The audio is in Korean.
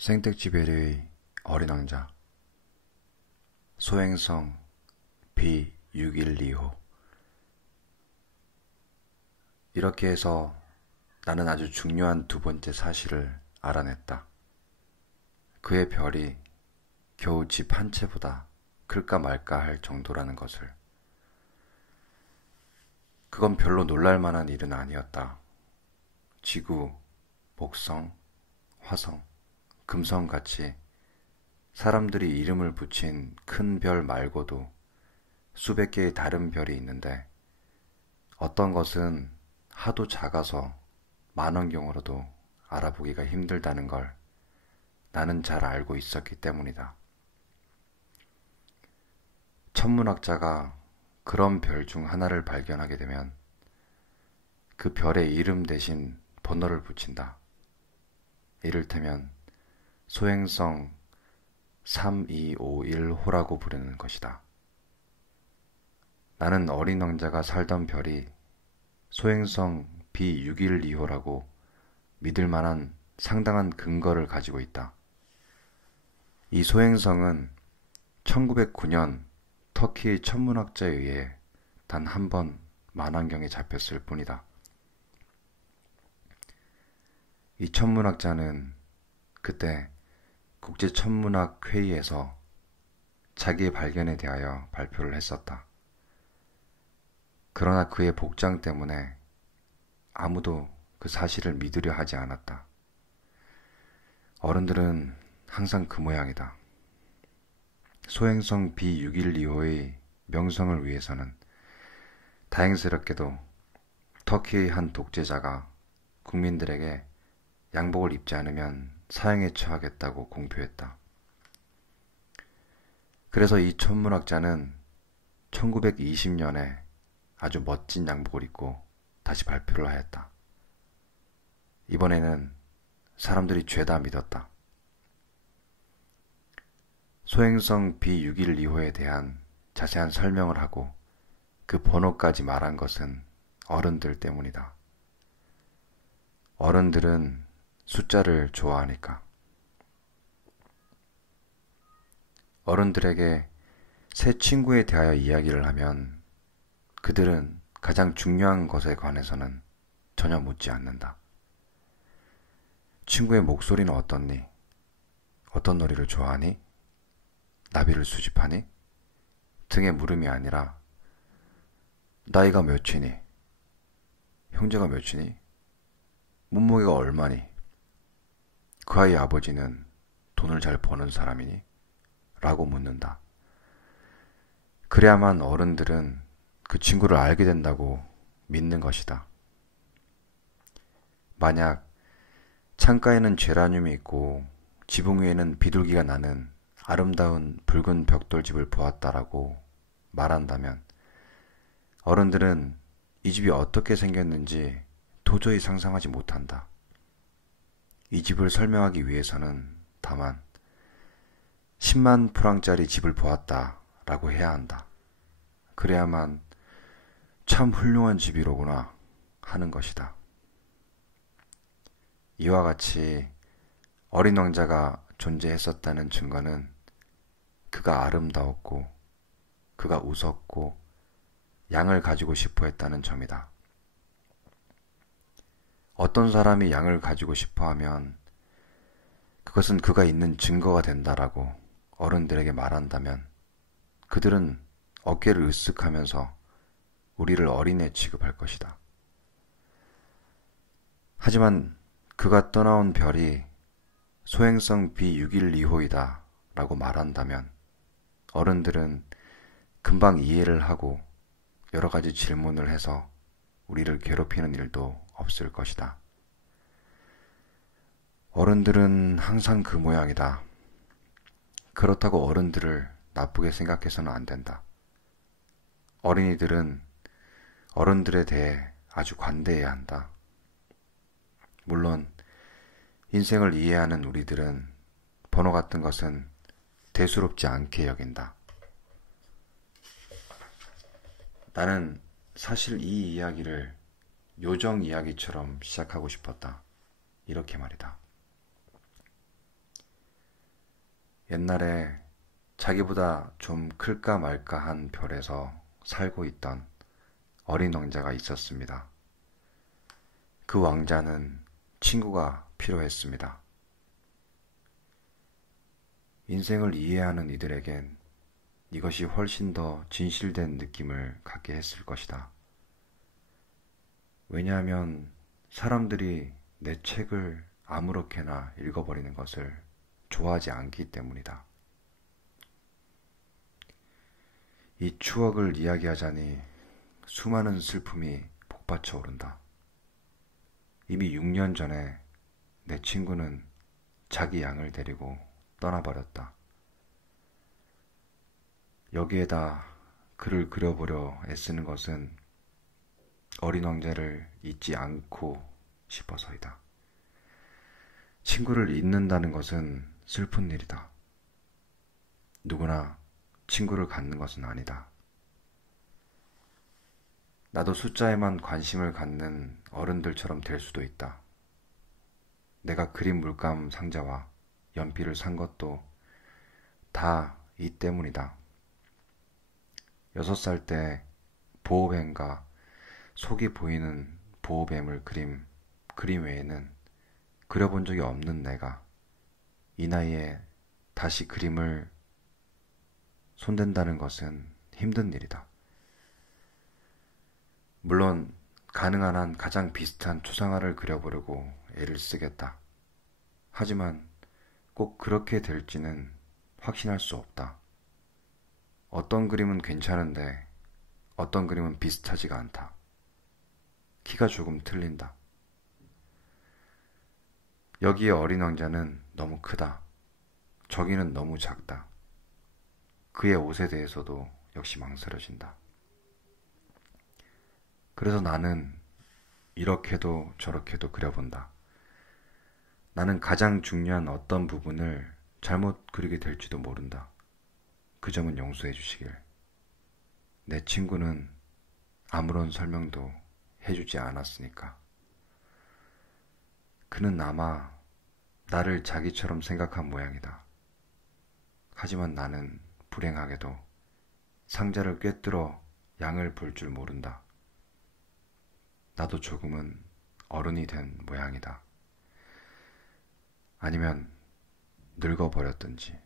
생택지베리의 어린 왕자 소행성 B612호. 이렇게 해서 나는 아주 중요한 두 번째 사실을 알아냈다. 그의 별이 겨우 집 한 채보다 클까 말까 할 정도라는 것을. 그건 별로 놀랄 만한 일은 아니었다. 지구, 목성, 화성, 금성같이 사람들이 이름을 붙인 큰 별 말고도 수백 개의 다른 별이 있는데, 어떤 것은 하도 작아서 만원경으로도 알아보기가 힘들다는 걸 나는 잘 알고 있었기 때문이다. 천문학자가 그런 별 중 하나를 발견하게 되면 그 별의 이름 대신 번호를 붙인다. 이를테면 소행성 3251호라고 부르는 것이다. 나는 어린 왕자가 살던 별이 소행성 B612호라고 믿을 만한 상당한 근거를 가지고 있다. 이 소행성은 1909년 터키의 천문학자에 의해 단 한 번 만환경에 잡혔을 뿐이다. 이 천문학자는 그때 국제천문학회의에서 자기의 발견에 대하여 발표를 했었다. 그러나 그의 복장 때문에 아무도 그 사실을 믿으려 하지 않았다. 어른들은 항상 그 모양이다. 소행성 B612호의 명성을 위해서는 다행스럽게도 터키의 한 독재자가 국민들에게 양복을 입지 않으면 사형에 처하겠다고 공표했다. 그래서 이 천문학자는 1920년에 아주 멋진 양복을 입고 다시 발표를 하였다. 이번에는 사람들이 죄다 믿었다. 소행성 B612호에 대한 자세한 설명을 하고 그 번호까지 말한 것은 어른들 때문이다. 어른들은 숫자를 좋아하니까. 어른들에게 새 친구에 대하여 이야기를 하면 그들은 가장 중요한 것에 관해서는 전혀 묻지 않는다. 친구의 목소리는 어떻니? 어떤 놀이를 좋아하니? 나비를 수집하니? 등의 물음이 아니라 나이가 몇이니? 형제가 몇이니? 몸무게가 얼마니? 그 아이 아버지는 돈을 잘 버는 사람이니? 라고 묻는다. 그래야만 어른들은 그 친구를 알게 된다고 믿는 것이다. 만약 창가에는 제라늄이 있고 지붕 위에는 비둘기가 나는 아름다운 붉은 벽돌집을 보았다라고 말한다면 어른들은 이 집이 어떻게 생겼는지 도저히 상상하지 못한다. 이 집을 설명하기 위해서는 다만 10만 프랑짜리 집을 보았다라고 해야 한다. 그래야만 참 훌륭한 집이로구나 하는 것이다. 이와 같이 어린 왕자가 존재했었다는 증거는 그가 아름다웠고 그가 웃었고 양을 가지고 싶어 했다는 점이다. 어떤 사람이 양을 가지고 싶어 하면 그것은 그가 있는 증거가 된다라고 어른들에게 말한다면 그들은 어깨를 으쓱하면서 우리를 어린애 취급할 것이다. 하지만 그가 떠나온 별이 소행성 B612호이다 라고 말한다면 어른들은 금방 이해를 하고 여러 가지 질문을 해서 우리를 괴롭히는 일도 없을 것이다. 어른들은 항상 그 모양이다. 그렇다고 어른들을 나쁘게 생각해서는 안 된다. 어린이들은 어른들에 대해 아주 관대해야 한다. 물론 인생을 이해하는 우리들은 번호 같은 것은 대수롭지 않게 여긴다. 나는 사실 이 이야기를 요정 이야기처럼 시작하고 싶었다. 이렇게 말이다. 옛날에 자기보다 좀 클까 말까 한 별에서 살고 있던 어린 왕자가 있었습니다. 그 왕자는 친구가 필요했습니다. 인생을 이해하는 이들에겐 이것이 훨씬 더 진실된 느낌을 갖게 했을 것이다. 왜냐하면 사람들이 내 책을 아무렇게나 읽어버리는 것을 좋아하지 않기 때문이다. 이 추억을 이야기하자니 수많은 슬픔이 복받쳐 오른다. 이미 6년 전에 내 친구는 자기 양을 데리고 떠나버렸다. 여기에다 글을 그려보려 애쓰는 것은 어린 왕자를 잊지 않고 싶어서이다. 친구를 잊는다는 것은 슬픈 일이다. 누구나 친구를 갖는 것은 아니다. 나도 숫자에만 관심을 갖는 어른들처럼 될 수도 있다. 내가 그림 물감 상자와 연필을 산 것도 다 이 때문이다. 6살 때 보호뱀과 속이 보이는 보호뱀을 그림 외에는 그려본 적이 없는 내가 이 나이에 다시 그림을 손댄다는 것은 힘든 일이다. 물론 가능한 한 가장 비슷한 초상화를 그려보려고 애를 쓰겠다. 하지만 꼭 그렇게 될지는 확신할 수 없다. 어떤 그림은 괜찮은데 어떤 그림은 비슷하지가 않다. 키가 조금 틀린다. 여기에 어린 왕자는 너무 크다. 저기는 너무 작다. 그의 옷에 대해서도 역시 망설여진다. 그래서 나는 이렇게도 저렇게도 그려본다. 나는 가장 중요한 어떤 부분을 잘못 그리게 될지도 모른다. 그 점은 용서해 주시길. 내 친구는 아무런 설명도 해주지 않았으니까. 그는 아마 나를 자기처럼 생각한 모양이다. 하지만 나는 불행하게도 상자를 꿰뚫어 양을 볼 줄 모른다. 나도 조금은 어른이 된 모양이다. 아니면 늙어버렸든지.